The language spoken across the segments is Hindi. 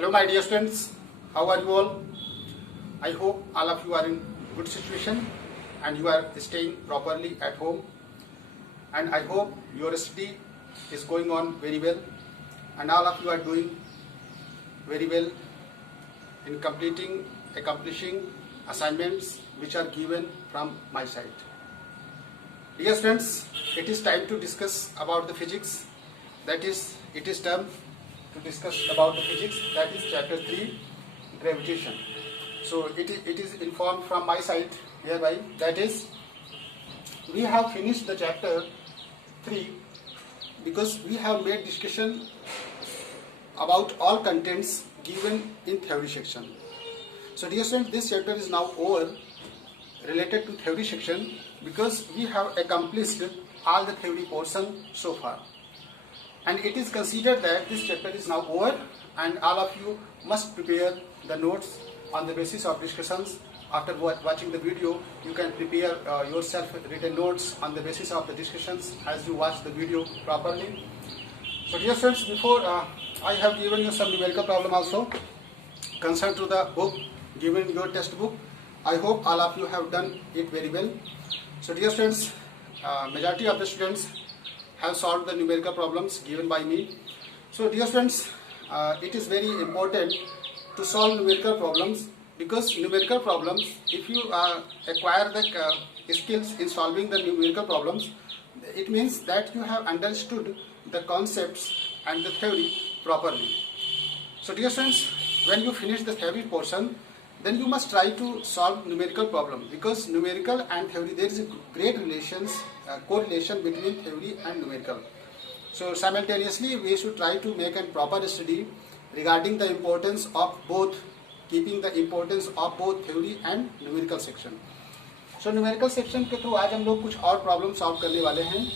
Hello my dear students, how are you all? I hope all of you are in good situation and you are staying properly at home, and I hope your study is going on very well and all of you are doing very well in accomplishing assignments which are given from my side. Dear friends, it is time to discuss about the physics. That is, it is time to discuss about the physics. That is chapter 3, gravitation. So it is informed from my side hereby. That is, we have finished the chapter 3 because we have made discussion about all contents given in theory section. So dear students, this chapter is now over related to theory section because we have accomplished all the theory portion so far, and it is considered that this chapter is now over and all of you must prepare the notes on the basis of discussions. After watching the video, you can prepare yourself written notes on the basis of the discussions as you watch the video properly. So dear friends, before I have given you some numerical problem also concerned to the book given in your textbook. I hope all of you have done it very well. So dear students, majority of the students have solved the numerical problems given by me. So dear students, it is very important to solve numerical problems because numerical problems, if you acquire the skills in solving the numerical problems, it means that you have understood the concepts and the theory properly. So dear students, when you finish the theory portion, then you must try to solve numerical problem because numerical and theory, there is a great correlation between theory and numerical. So simultaneously we should try to make a proper study regarding the importance of both, keeping the importance of both theory and numerical section. So numerical section के थ्रू आज हम लोग कुछ और प्रॉब्लम सॉल्व करने वाले हैं.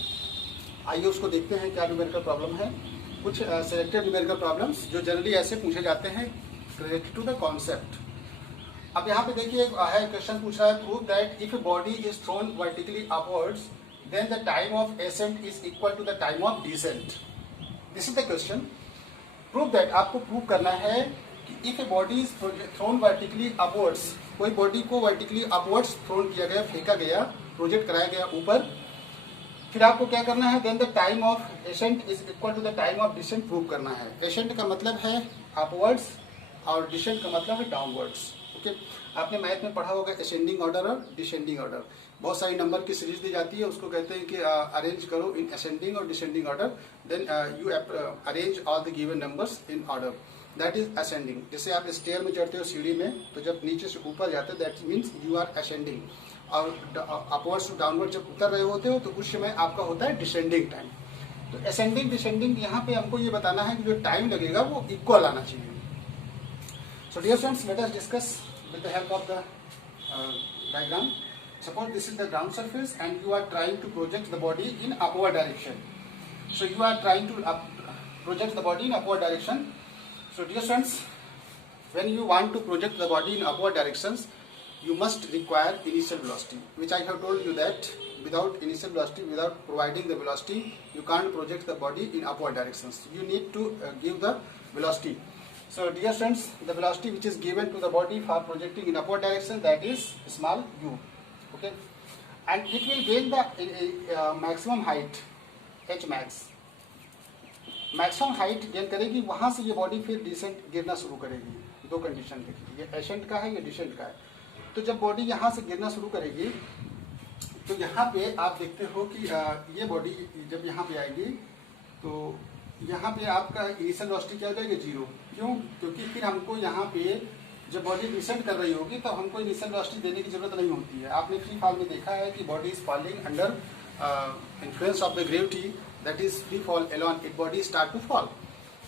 आइए उसको देखते हैं क्या numerical प्रॉब्लम है. कुछ selected numerical प्रॉब्लम्स जो जनरली ऐसे पूछे जाते हैं related to the concept. अब यहाँ पे देखिए है क्वेश्चन पूछ रहा है, prove that if body is thrown vertically upwards then the time of ascent is equal to the time of descent. This is the question. Prove that, आपको प्रूव करना है कि if a body is thrown vertically upwards, कोई बॉडी को वर्टिकली अपवर्ड्स थ्रोन किया गया, फेंका गया, प्रोजेक्ट कराया गया ऊपर, फिर आपको क्या करना है, then the time of ascent is equal to the time of descent prove करना है. एसेंट का मतलब है अपवर्ड्स और डिसेंट का मतलब है डाउनवर्ड्स. आपने मैथ में पढ़ा होगा असेंडिंग ऑर्डर और डिसेंडिंग ऑर्डर. बहुत सारी नंबर की सीरीज दी जाती है, उसको कहते हैं कि अरेंज करो इन असेंडिंग और descending order, then you arrange all the given numbers in order, that is ascending. जैसे आप स्टेयर में चढ़ते हो सीढ़ी में, तो जब नीचे से ऊपर जाते हो that means you are ascending, और अपवर्ड्स टू डाउनवर्ड जब उतर रहे होते हो तो उस समय आपका होता है डिसेंडिंग टाइम. तो असेंडिंग डिसेंडिंग यहाँ पे हमको ये बताना है कि जो टाइम लगेगा वो इक्वल आना चाहिए. So dear students, let us discuss with the help of the diagram. Suppose this is the ground surface and you are trying to project the body in upward direction. So you are trying to project the body in upward direction. So dear students, when you want to project the body in upward directions, you must require initial velocity, which I have told you that without initial velocity, without providing the velocity, you can't project the body in upward directions. You need to give the velocity. So dear students, the velocity which is given to the body for projecting in upward direction, that is small u. Okay, and it will gain the maximum height h max. Maximum height gain करेगी, वहां से ये बॉडी फिर डिसेंट गिरना शुरू करेगी. दो कंडीशन देखिए, ये एसेंट का है, ये डिसेंट का है. तो जब बॉडी यहाँ से गिरना शुरू करेगी तो यहाँ पे आप देखते हो कि ये बॉडी जब यहाँ पे आएगी तो यहाँ पे आपका इनिशियल वेलोसिटी क्या हो जाएगा, जीरो. क्यों? क्योंकि फिर हमको यहाँ पे जब बॉडी डिसेंड कर रही होगी तो हमको इनिशियल वेलोसिटी देने की जरूरत नहीं होती है. आपने फ्री फॉल में देखा है कि body is falling under influence of the gravity, that is free fall alone, it body start to fall.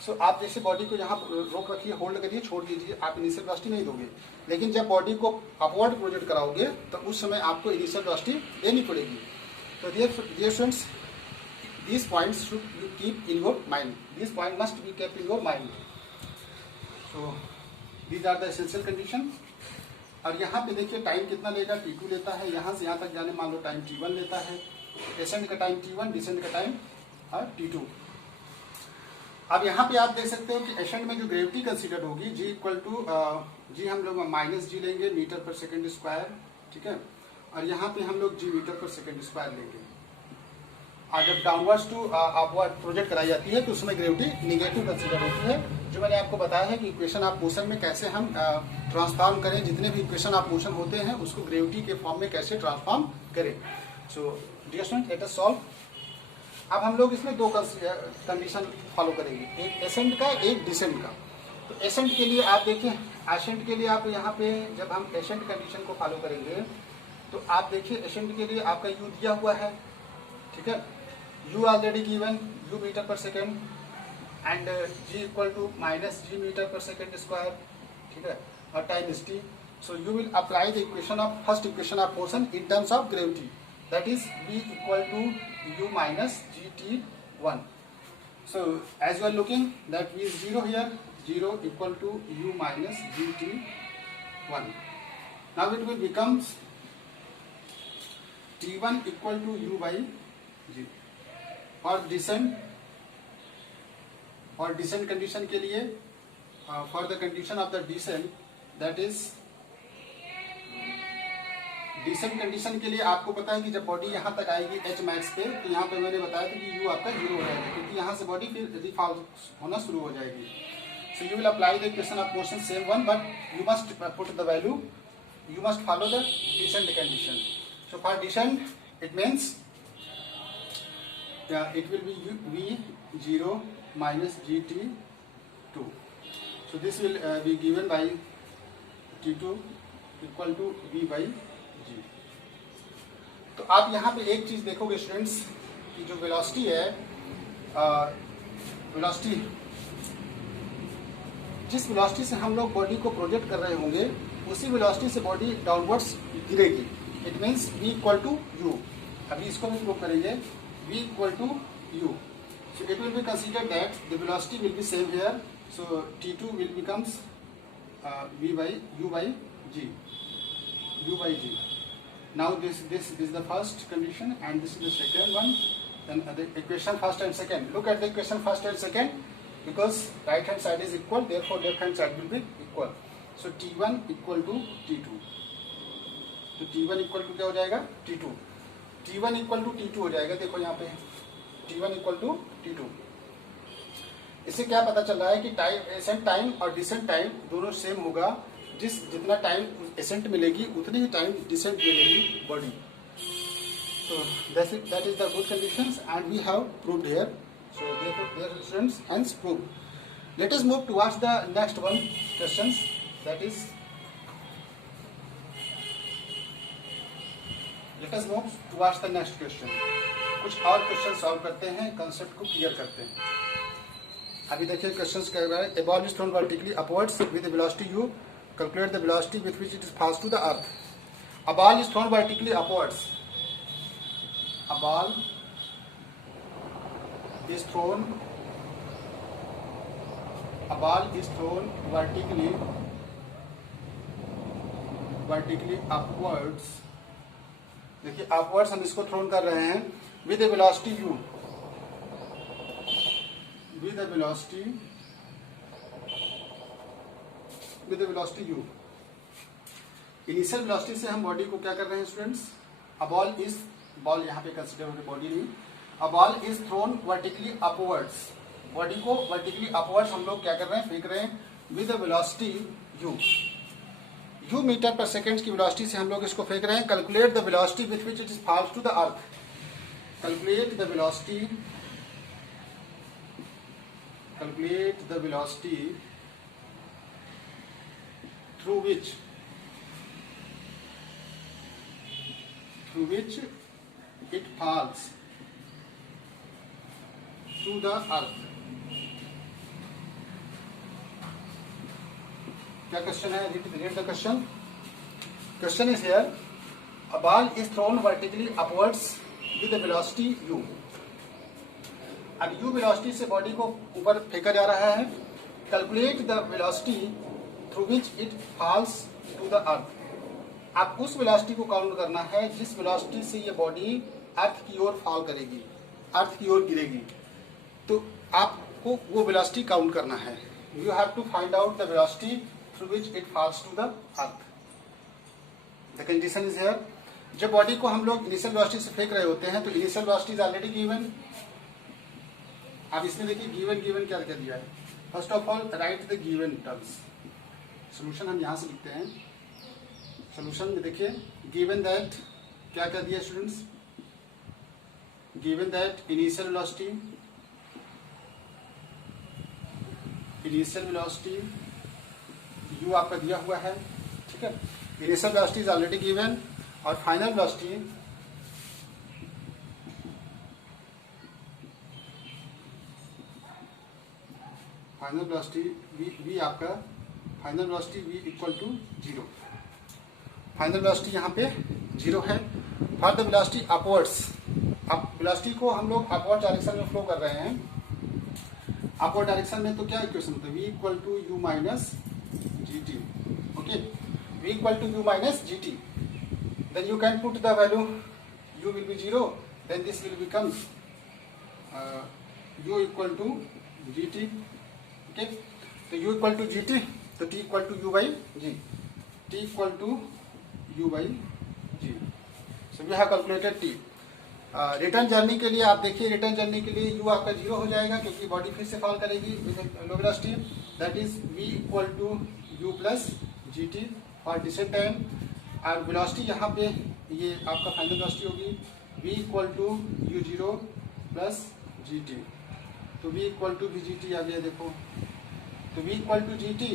So आप जैसे बॉडी को यहाँ रोक रखिए, होल्ड करिए, छोड़ दीजिए, आप इनिशियल वेलोसिटी नहीं दोगे. लेकिन जब बॉडी को अपवर्ड प्रोजेक्ट कराओगे तो उस समय आपको इनिशियल वेलोसिटी देनी पड़ेगी. तो dear students, these points should you keep in your mind. These points must be kept in your mind. So these are the essential conditions. और यहाँ पे देखिए टाइम कितना लेगा, t2 लेता है. यहाँ से यहाँ तक जाने मान लो टाइम t1 लेता है. एसेंट का टाइम t1, डिसेंट का टाइम t2. अब यहाँ पे आप देख सकते हो कि एसेंट में जो ग्रेविटी कंसीडर होगी जी इक्वल टू जी हम लोग माइनस जी लेंगे मीटर पर सेकेंड स्क्वायर, ठीक है, और यहाँ पे हम लोग जी मीटर पर सेकेंड स्क्वायर लेंगे। और जब डाउनवर्ड्स टू अपवर्ड प्रोजेक्ट कराई जाती है तो उसमें ग्रेविटी निगेटिव कंसीडर होती है, जो मैंने आपको बताया है कि इक्वेशन ऑफ मोशन में कैसे हम ट्रांसफॉर्म करें, जितने भी इक्वेशन ऑफ मोशन होते हैं उसको ग्रेविटी के फॉर्म में कैसे ट्रांसफॉर्म करें। So dear student, let us solve. अब हम लोग इसमें दो कंडीशन फॉलो करेंगे, एक एसेंट का, एक डिसेंट का। तो एसेंट के लिए आप देखिए, एसेंट के लिए आप यहाँ पे जब हम एसेंट कंडीशन को फॉलो करेंगे तो आप देखिए एसेंट के लिए आपका यू दिया हुआ है, ठीक है, u already given, u metre per second and g equal to minus g metre per second square, ठीक है, और times t. So you will apply the equation of first equation of motion in terms of gravity, that is v equal to u minus gt1. So as you are looking that v is 0 here, 0 equal to u minus gt1. Now it will becomes t1 equal to u by g. For descent condition के लिए, for the condition of the descent, that is descent condition के लिए आपको पता है कि जब बॉडी यहाँ तक आएगी एच मैक्स पे, तो यहाँ पे मैंने बताया था कि यू आपका 0 हो जाएगा, क्योंकि यहाँ से बॉडी फिर रिफॉल होना शुरू हो जाएगी। So you will apply the equation of motion same one, but you must put the value, you must follow the descent condition. So for descent it means it will be v0 minus gt2. So this will be given by t2 equal to v by g. तो आप यहाँ पे एक चीज देखोगे स्टूडेंट्स कि जो वेलोसिटी है, वेलोसिटी जिस वेलोसिटी से हम लोग बॉडी को प्रोजेक्ट कर रहे होंगे उसी वेलोसिटी से बॉडी डाउनवर्ड्स गिरेगी. It means v equal to u. अभी इसको भी प्रूव करेंगे. v equal to u. So it will be considered that the velocity will be same here. So t2 will becomes v by u by g. U by g. Now this is the first condition and this is the second one. Then the equation first and second. Look at the equation first and second, because right hand side is equal, therefore left hand side will be equal. So t1 equal to t2. तो t1 इक्वल टू क्या हो जाएगा? t2. t1 equal to t2 हो जाएगा. देखो यहाँ पे t1 इक्वल टू t2. इससे क्या पता चल रहा है कि टाइम, एसेंट टाइम और डिसेंट टाइम दोनों सेम होगा. जितना टाइम एसेंट मिलेगी उतनी ही टाइम डिसेंट मिलेगी body. So that is the good conditions and we have proved here. So therefore dear students, hence proved. Let us move towards the next one questions. That is, let us move towards the next question. कुछ और क्वेश्चन सॉल्व करते हैं, कंसेप्ट को क्लियर करते हैं. अभी देखिए क्वेश्चंस क्या है. A ball is thrown vertically upwards with a velocity u. Calculate the velocity with which it falls to the earth. A ball is thrown vertically upwards. A ball is thrown vertically upwards. देखिए upwards हम इसको थ्रोन कर रहे हैं with a velocity u. With a velocity u. Initial velocity से हम बॉडी को क्या कर रहे हैं स्टूडेंट्स? A बॉल यहाँ पे कंसिडर हो रही, बॉडी नहीं. A ball is thrown vertically upwards. Body को वर्टिकली अपवर्ड्स हम लोग क्या कर रहे हैं? फेंक रहे हैं with a velocity u. u metre per second की वेलोसिटी से हम लोग इसको फेंक रहे हैं. Calculate the velocity with which it is falls to the earth. कैलकुलेट द वेलोसिटी through which it falls to the earth. क्या क्वेश्चन है? read the question. Question is here. A ball is thrown vertically upwards with a velocity u. अब u वेलोसिटी से बॉडी को ऊपर फेंका जा रहा है. Calculate the velocity through which it falls to the earth. आप उस वेलोसिटी को काउंट करना है जिस वेलोसिटी से ये बॉडी अर्थ की ओर फॉल करेगी, अर्थ की ओर गिरेगी. तो आप को वो वेलोसिटी काउंट करना है. You have to find out the velocity through which it falls to the earth. The condition is here. जब बॉडी को हम लोग इनिशियल वेलोसिटी से फेंक रहे होते हैं तो initial velocity is already given. अब इसमें देखिए गिवन क्या क्या दिया है. First of all right the given terms. Solution हम यहां से लिखते हैं. सोल्यूशन में देखिए गिवन दैट क्या क्या दिया students. Given that initial velocity u आपका दिया हुआ है. ठीक है. Initial velocity is already given और फाइनल वेलोसिटी v आपका final velocity v equal to 0. Final velocity यहाँ पे 0 है. For the velocity upwards. अब वेलोसिटी को हम लोग अपवर्ड डायरेक्शन में फ्लो कर रहे हैं. अपवर्ड डायरेक्शन में तो क्या इक्वेशन होता है. v equal to u minus g t. Okay. v equal to u minus g t. Then you can put the value u will be 0. Then this will become u equal to g t. Okay. तो u equal to g t तो t equal to u by g. t equal to u by g. So we have calculated t. Return journey के लिए आप देखिए रिटर्न जर्नी के लिए u आपका 0 हो जाएगा क्योंकि बॉडी फिर से फॉल करेगी with low velocity. That is v equal to u plus g t for descent time. और वेलोसिटी यहाँ पे ये आपका फाइनल वेलोसिटी होगी v equal to u0 plus g t. तो v equal to v g t आ गया. देखो तो v equal to g t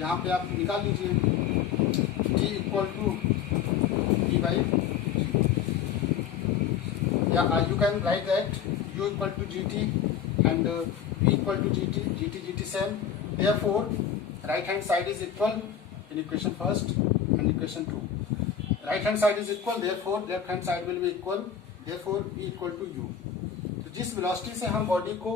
यहाँ पे आप निकाल लीजिए. t equal to v by या you can write that u equal to gt and v equal to gt same. Therefore right hand side is equal in equation first and equation 2. Right hand side is equal, therefore left hand side will be equal. Therefore v equal to u. तो जिस वेलोसिटी से हम बॉडी को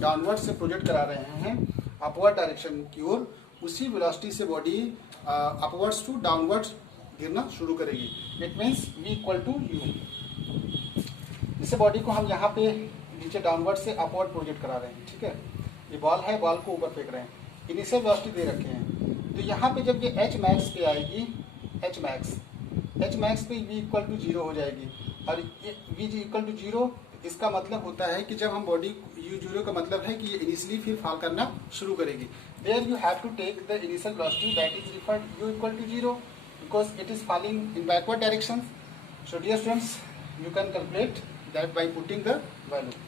डाउनवर्ड से प्रोजेक्ट करा रहे हैं अपवर्ड डायरेक्शन की ओर, उसी वेलोसिटी से बॉडी अपवर्ड्स टू डाउनवर्ड गिरना शुरू करेगी. It means v equal to u. इसे बॉडी को हम यहाँ पे नीचे डाउनवर्ड से अपवर्ड प्रोजेक्ट करा रहे हैं. ठीक है. ये बॉल है, बॉल को ऊपर फेंक रहे हैं. इनिशियल वेलोसिटी दे रखे हैं. तो यहाँ पे जब ये एच मैक्स पे आएगी, एच मैक्स पे v इक्वल टू 0 हो जाएगी. और ये v इक्वल टू 0 इसका मतलब होता है कि जब हम बॉडी u0 का मतलब है कि ये इनिशियली फिर फॉल करना शुरू करेगी. There you have to take the initial velocity that is referred u equal to 0 because it is falling in backward direction. So dear students, you can calculate that by putting the value.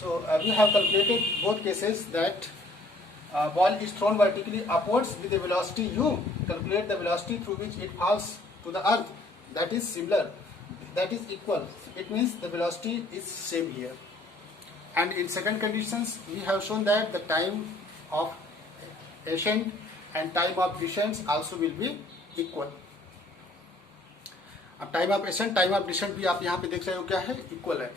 So we have calculated both cases that ball is thrown vertically upwards with a velocity u. Calculate the velocity through which it falls to the earth. That is similar. That is equal. It means the velocity is same here. And in second conditions, we have shown that the time of ascent and time of descent also will be equal. अब time of ascent time of descent भी आप यहाँ पे देख रहे हो क्या है, इक्वल है.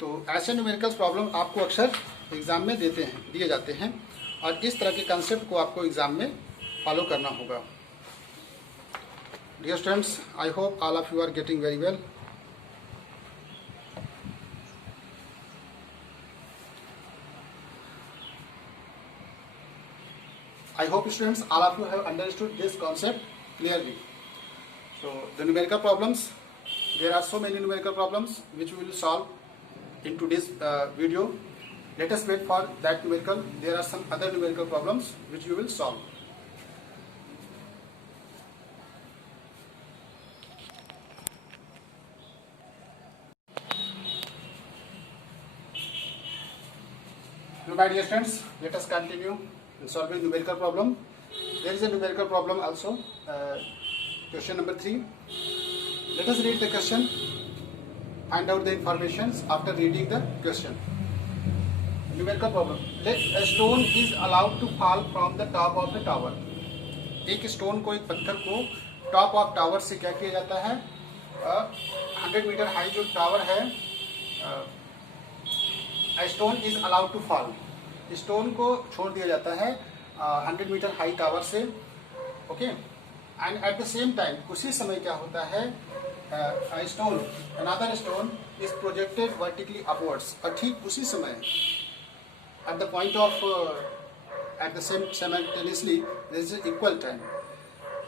तो ऐसे न्यूमेरिकल्स प्रॉब्लम आपको अक्सर एग्जाम में दिए जाते हैं और इस तरह के कंसेप्ट को आपको एग्जाम में फॉलो करना होगा. Dear students, I hope all of you are getting very well. I hope students all of you have understood this concept clearly. So the numerical problems, there are so many numerical problems which we will solve in today's video. Let us wait for that numerical. There are some other numerical problems which you will solve. Now my dear friends, let us continue in solving numerical problem. There is a numerical problem also. Question number 3. Let us read the question. Find out the information after reading the question. Numerical problem. Let a stone is allowed to fall from the top of the tower. एक स्टोन को, एक पत्थर को टॉप ऑफ टावर से क्या किया जाता है, 100 मीटर हाई जो टावर है, stone is allowed to fall. Stone को छोड़ दिया जाता है 100 मीटर हाई टावर से. Okay. And at the same time उसी समय क्या होता है, stone, another stone is projected vertically upwards. और ठीक उसी समय at the point of at the same simultaneously there is an equal time.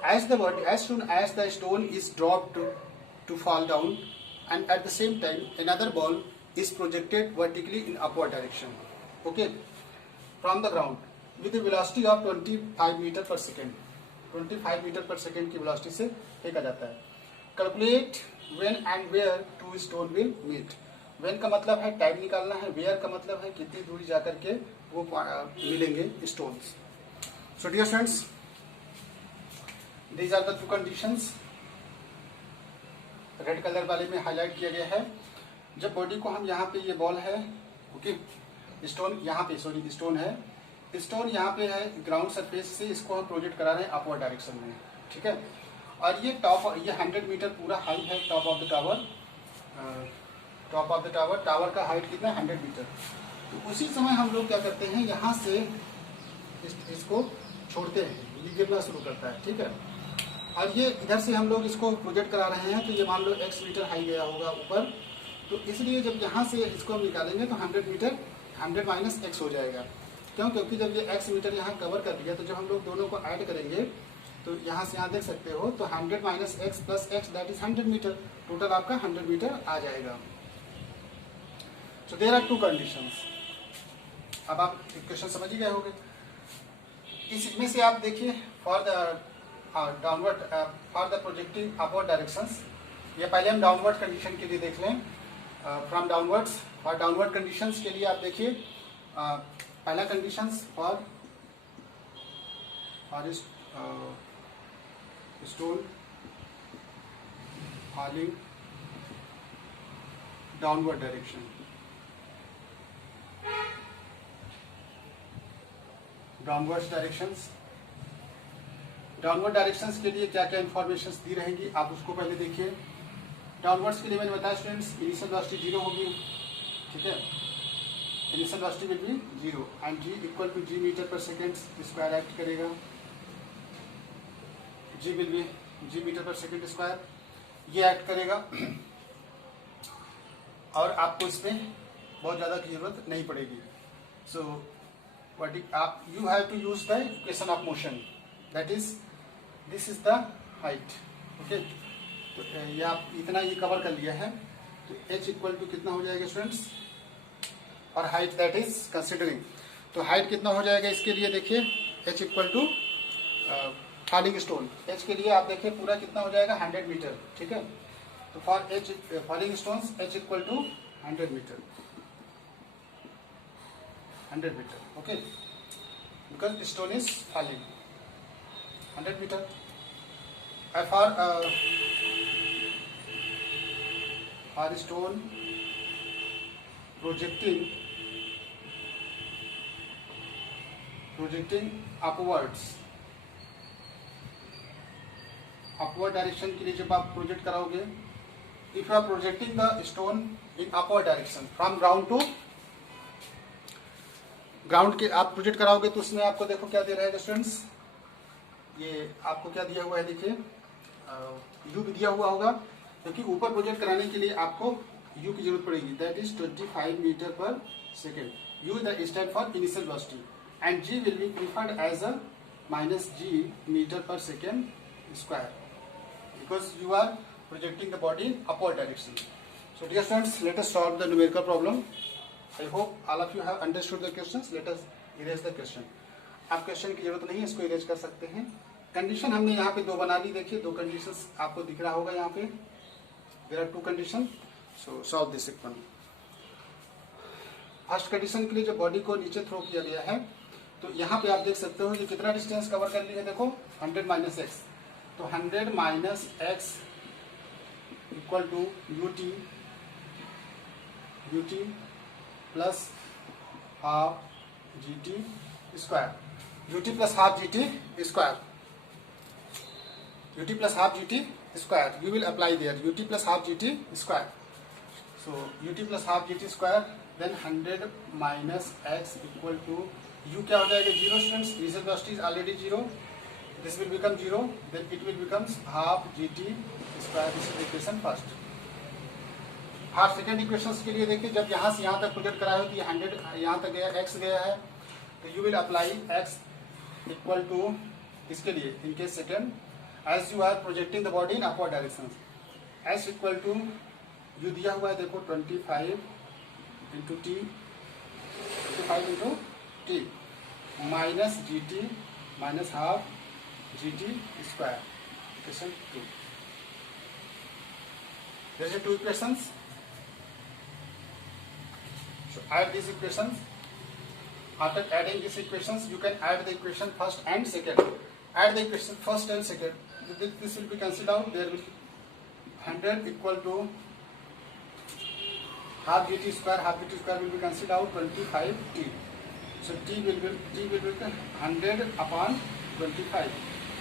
As soon as the stone is dropped to fall down, and at the same time another ball is projected vertically in upward direction, okay, from the ground with a velocity of 25 meter per second. 25 metre per second की वेलोसिटी से फेंका जाता है. Calculate when and where two stone will meet. When का मतलब है टाइम निकालना है, वेयर का मतलब है कितनी दूरी जाकर के वो मिलेंगे stones. So dear students, these are the two conditions. Red colour वाले में हाईलाइट किया गया है. जब बॉडी को हम यहाँ पे ये बॉल है, ओके, स्टोन यहाँ पे, सॉरी स्टोन है, स्टोन यहाँ पे है ग्राउंड सरफेस से, इसको हम प्रोजेक्ट करा रहे हैं अपवर्ड डायरेक्शन में, ठीक है. और ये ये 100 मीटर पूरा हाई है top of the tower. Top of the tower, tower का हाइट कितना है 100 मीटर. तो उसी समय हम लोग क्या करते हैं, यहाँ से इसको छोड़ते हैं, ये गिरना शुरू करता है, ठीक है. और ये इधर से हम लोग इसको प्रोजेक्ट करा रहे हैं, तो ये मान लो x मीटर हाई गया होगा ऊपर, तो इसलिए जब यहाँ से इसको हम निकालेंगे तो 100 मीटर 100 माइनस x हो जाएगा. क्यों? क्योंकि जब ये x मीटर यहाँ कवर कर लिया, तो जब हम लोग दोनों को ऐड करेंगे तो यहाँ से यहाँ देख सकते हो, तो 100 minus x plus x that is 100 metre. Total आपका 100 मीटर आ जाएगा. So there are two conditions. अब आप क्वेश्चन समझ ही गए होंगे. इसमें से आप देखिए for the downward for the projecting upward directions, ये पहले हम डाउनवर्ड कंडीशन के लिए देख लें. फ्रॉम डाउनवर्ड्स, और डाउनवर्ड कंडीशंस के लिए आप देखिए पहला conditions for stone falling downward direction. Downward directions, downward directions के लिए क्या क्या इंफॉर्मेशंस दी रहेंगी आप उसको पहले देखिए. डाउनवर्ड्स के लिए मैंने बताया स्टूडेंट्स, इनिशियल वेलोसिटी 0 होगी, ठीक है. Initial velocity will be 0 and g equal to g metre per second square act करेगा. g will be g metre per second square, ये एक्ट करेगा. और आपको इसमें बहुत ज़्यादा की जरूरत नहीं पड़ेगी. सो आप you have to use the equation of motion, that is this is the height, okay. तो ये आप इतना ये कवर कर लिया है, तो h इक्वल टू कितना हो जाएगा स्टूडेंट्स, और हाइट दैट इज कंसिडरिंग. तो हाइट कितना हो जाएगा इसके लिए देखिए, h equal to falling stone. h के लिए आप देखिए पूरा कितना हो जाएगा 100 मीटर, ठीक है. तो for h falling stones h equal to 100 metre, 100 metre, okay, because stone is falling 100 metre. For stone projecting upward direction के लिए जब आप प्रोजेक्ट कराओगे, if you are projecting the stone in upward direction from ground to ground के आप प्रोजेक्ट कराओगे, तो उसमें आपको देखो क्या दे रहा है स्टूडेंट्स, ये आपको क्या दिया हुआ है देखिए, यू भी दिया हुआ होगा, क्योंकि ऊपर प्रोजेक्ट कराने के लिए आपको यू की जरूरत पड़ेगी, that is 25 metre per second. U that stand for initial velocity and g will be preferred as a minus g metre per second square, because you are projecting the body in upward direction. So dear students, let us solve the numerical problem. I hope all of you have understood the questions. Let us erase the question. आप क्वेश्चन की जरूरत नहीं है, इसको इरेज कर सकते हैं. कंडीशन हमने यहाँ पे दो बना ली, देखिए दो कंडीशंस आपको दिख रहा होगा यहाँ पे. There are two condition. So solve this equation. First condition के लिए जो बॉडी को नीचे थ्रो किया गया है, तो यहाँ पे आप देख सकते हो कि कितना डिस्टेंस कवर कर लिया है, देखो 100 माइनस एक्स. तो 100 minus x equal to u t plus half g t square. U t plus half g t square, ut plus half gt square, you will apply there ut plus half gt square. So ut plus half gt square, then 100 minus x equal to u क्या हो जाएगा 0 students, initial velocity is already 0, this will become 0, then it will becomes half gt square. This is the equation first. Her second equations के लिए देखिए, जब यहाँ से यहाँ तक प्रोजेक्ट कराए हो तो ये 100 यहाँ तक गया, x गया है, तो you will apply x equal to इसके लिए in case second as you are projecting the body in upward direction, s equal to u दिया हुआ है देखो 25 into t, 25 into t minus g t minus half g t square, equation 2. There are two equations. So add these equations. After adding these equations, you can add the equation first and second. Add the equation first and second. This will be cancelled out. There will 100 equal to half gt square. Half gt square will be cancelled out. 25t. So t will be 100 upon 25.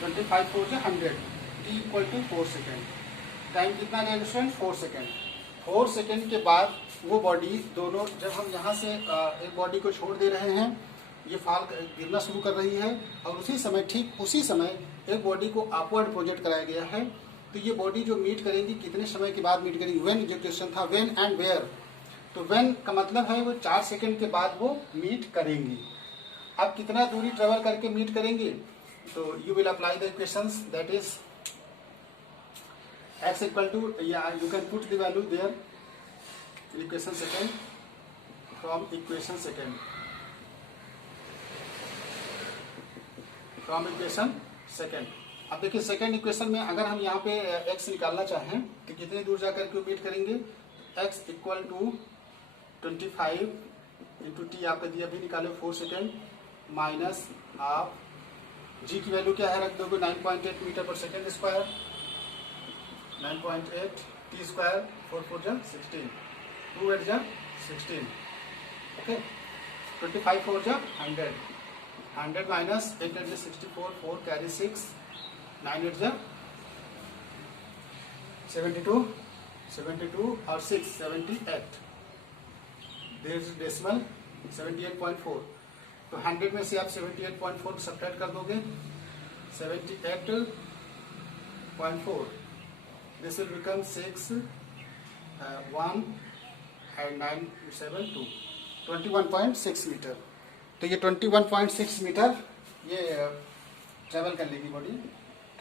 25 for 100. t equal to 4 second. Time कितना रहेगा स्टूडेंट? 4 सेकेंड. 4 सेकेंड के बाद वो बॉडी दोनों, जब हम यहाँ से एक बॉडी को छोड़ दे रहे हैं, ये फाल गिरना शुरू कर रही है और उसी समय, ठीक उसी समय एक बॉडी को अपवर्ड प्रोजेक्ट कराया गया है. तो ये बॉडी जो मीट करेगी कितने समय के बाद मीट करेगी? व्हेन जो क्वेश्चन था, व्हेन एंड वेयर. तो व्हेन का मतलब है वो 4 सेकेंड के बाद वो मीट करेंगी. अब कितना दूरी ट्रेवल करके मीट करेंगी? तो you will apply the equations, that is x equal to, yeah, you can put the value there in equation second, from equation second, from equation second. अब देखिए सेकेंड इक्वेशन में अगर हम यहाँ पे x निकालना चाहें तो कितनी दूर जाकर के मीट करेंगे? x equal to 25 into t आपका दिया, भी निकाले 4 सेकेंड माइनस आप g की वैल्यू क्या है रख दोगे? 9.8 metre per second square. 9.8 t square 4 4 जा 16, 2 8 जा 16. ओके, 25 4 जा 100, 100 माइनस 8 8 जा 64, 4 कैरी 6, 9 8 जा 72, 72 और 6 78. There is decimal 78.4. तो 100 में से आप 78.4 सब्ट्रैक्ट कर दोगे, 78.4. This will become 6, 1 and 9, 7, 2. 21.6 metre. तो ये 21.6 मीटर ये ट्रेवल कर लेगी बॉडी.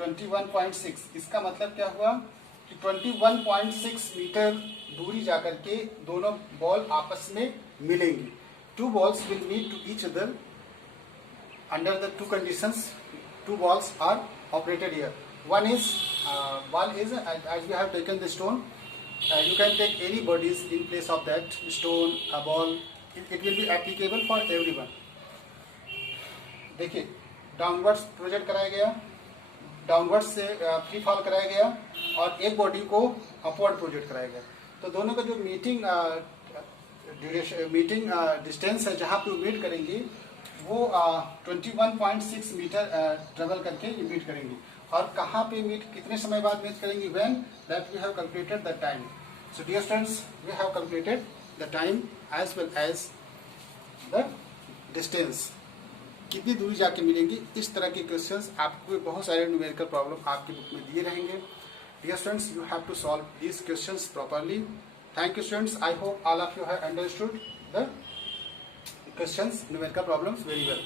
21.6, इसका मतलब क्या हुआ कि 21.6 मीटर दूरी जाकर के दोनों बॉल आपस में मिलेंगी. 2 balls will meet to each other under the 2 conditions. 2 balls are operated here. One is as we have taken the stone, you can take any bodies in place of that stone, a ball. It will be applicable for everyone. देखिए डाउनवर्ड्स प्रोजेक्ट कराया गया, डाउनवर्ड्स से फ्री फॉल कराया गया और एक बॉडी को अपवर्ड प्रोजेक्ट कराया गया. तो दोनों का जो मीटिंग डिस्टेंस है जहाँ पे मीट करेंगी वो 21.6 मीटर ट्रेवल करके ये मीट करेंगी. और कहाँ पे मीट, कितने समय बाद मीट करेंगी? When that we have calculated the time. So dear students, we have calculated the time as well as the distance. कितनी दूरी जाके मिलेंगी, इस तरह के क्वेश्चंस आपको बहुत सारे न्यूमेरिकल प्रॉब्लम आपकी बुक में दिए रहेंगे. Dear students, you have to solve these questions properly. Thank you students. I hope all of you have understood the questions, numerical problems very well.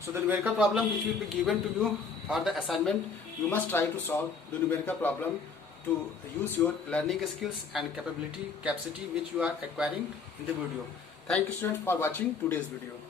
So the numerical problem which will be given to you for the assignment, you must try to solve the numerical problem to use your learning skills and capacity which you are acquiring in the video. Thank you students for watching today's video.